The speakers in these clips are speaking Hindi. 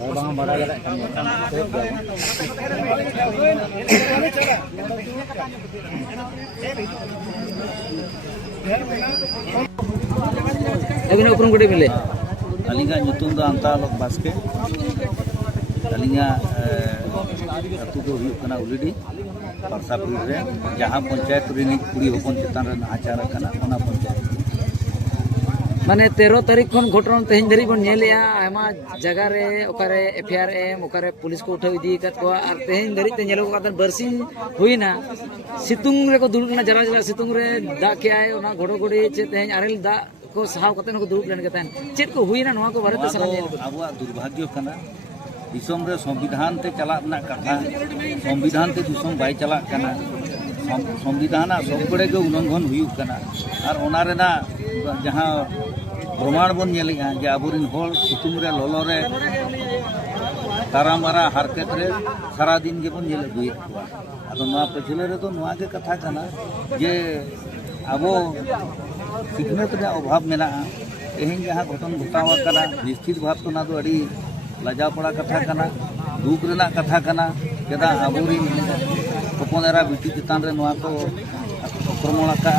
Bang bada gada Abina uprum gede mile Alinga nyutung do anta lok baske Alinga atu do huyuk kana ulidi Parsapuri re jahan panchayat rini kuri hopon chetan re acara kana ona panchayat माने 13 तारीख खन घटना तेहन धरी बन नेलिया आमा जगह रे ओकारे एफआईआर एम ओकारे पुलिस को उठाव इदी कत को आर तेहन धरी ते नेलो का बरसिन हुईना सितुंग रे को दुरुना जरा जरा सितुंग रे दा के आए ओना घोड़ो घोड़ी चे तेहन आरेल दा को सहाव कते को दुरुप लेन कतन चेत को हुईना नवा को बारे ते सरा नेल आबुआ दुर्भाग्य kana दिसम रे संविधान ते चलात ना कथा संविधान ते दिसम बाय चलात kana संविधान सबगड़े के उल्लंघन हुयुक kana आर ओना रेना जहां प्रमाण बन नेलिया जे आबुरिन होल सितुंग रे लोलो रे तारामारा हारकेट रे सारा दिन के बन नेल गुई आदो मा पछले रे तो नवा के कथा kana जे आबो सिखनेत रे अभाव मेना एहिन जहां घटन घटावा kana निश्चित भाव तो ना दो अड़ी लजा पड़ा कथा kana दुख रेना कथा kana केदा आबुरिन हपनेरा बिटी चितान रे नवा को आक्रमण का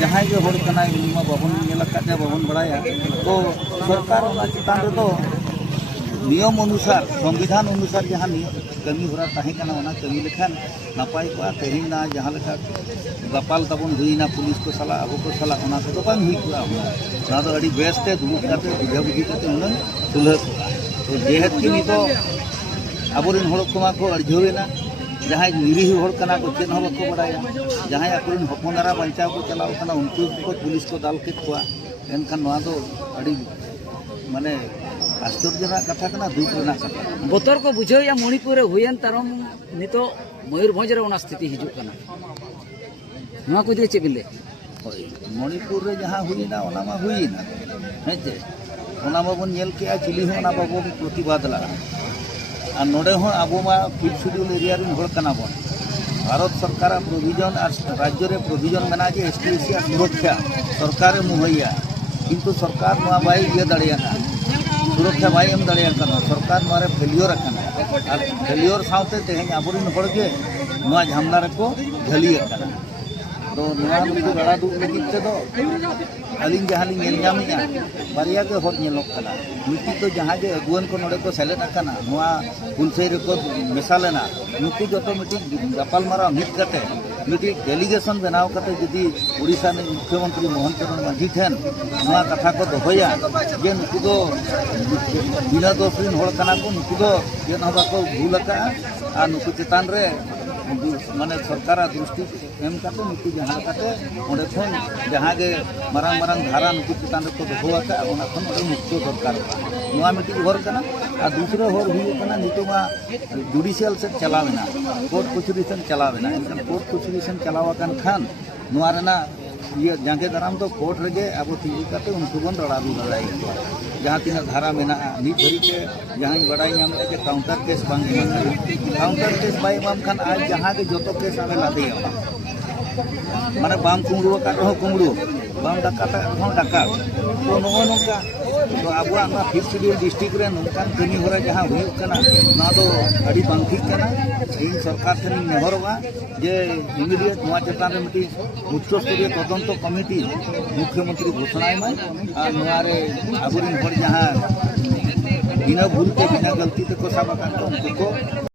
जहां जो होड़ कना इनमा बाबन नेला का बाबन बड़ाया तो सरकार ओना चितान रे तो नियम अनुसार संविधान अनुसार जहां कमी होरा ताहे कना ओना कमी लेखान नापाय को तेहिन ना जहां लेखा गपाल तबन हुईना पुलिस को सला अब को सला ओना तो बांग हुई पूरा ना तो अड़ी बेस्ते दुलुक काते बुझा बुझी काते उन सुलह तो जेहत की तो आबोरिन होड़ कोमा को अर्जोवेना जहां निरीह होड़ कना को चेन हो बको बड़ाया जहां अकुरिन हपनारा बंचाव को चलाव कना उनको को पुलिस को दाल के कोआ एनखान नवा दो अड़ी माने आश्चर्यजनक कथा कना दुख रेना कथा बोतर को बुझो या मणिपुर रे हुयन तरम नितो मयूरभंज रे ओना स्थिति हिजु कना नवा को दे चेबिले मणिपुर रे जहां हुईना ओना मा हुईना हेचे ओना बाबन नेल के चिली हो ओना बाबन प्रतिवाद लगा और नोडे हो आबो मा फिफ्थ शेड्यूल एरिया रिन होड़ कना बन भारत सरकार प्रोविजन और राज्य रे प्रोविजन मेना जे एसटीसी सुरक्षा सरकार मुहैया किंतु सरकार मा बाई ये दड़ियाना सुरक्षा बाई एम दड़ियाना सरकार मारे फेलियर कना और फेलियर साउते तेहेन आबोरिन होड़ के नवा झामला रे को झली कना तो नवा नुकु लड़ा दु लगी ते दो अलिंग जहां लिंग नेल जामिया बारिया के होड़ नेलोक कना नुकु तो जहां जे अगुवन को नोडे को सेलेट कना नवा पुलसई रे को मिसालेना नुकु जतो मिटी गपाल मारा मिट कते मिटी डेलीगेशन बनाव कते जदी उड़ीसा में मुख्यमंत्री मोहन चरण मांझी ठेन नवा कथा को दोहया जे नुकु दो बिना दोषिन होड़ कना को नुकु दो जे नबा को भूल का आ नुकु चितान रे माने सरकार दृष्टि एम काते नुकु जहां काते ओडे खन जहां गे मारांग मारांग धारा नुकु चितान रे को दोहवा का ओना खन ओडे मुक्त सरकार नवा मिटी होर कना आ दूसरे होर हुई कना नितोमा जुडिशियल से चलावेना कोर्ट कचहरी से चलावेना एनकन कोर्ट कचहरी से चलावा कन खान नवा रेना ये जांगे दाराम तो कोर्ट रेगे अब तीजी काते उनको बन रड़ा भी लड़ाई जहां तीन धारा मेना नित धरी के जहां बड़ाई नाम के काउंटर केस बांग काउंटर केस बाई माम खान आज जहां के जोतो केस आवे लादे माने बाम कुंगड़ो का रहो कुंगड़ो बाम डकाता रहो डका तो नो नोका तो आबुआ ना फिफ्थ शेड्यूल डिस्ट्रिक्ट रे नोकान कमी होरा जहां हुई कना ना तो अड़ी बांग ठीक कना इन सरकार ठन नेहरवा जे इमीडिएट नवा चेतान रे मिटी उच्च स्तरीय तदंत कमिटी मुख्यमंत्री घोषणा में आ नवा रे आबुरिन होड़ जहां बिना भूल के बिना गलती ते को साबा का उनको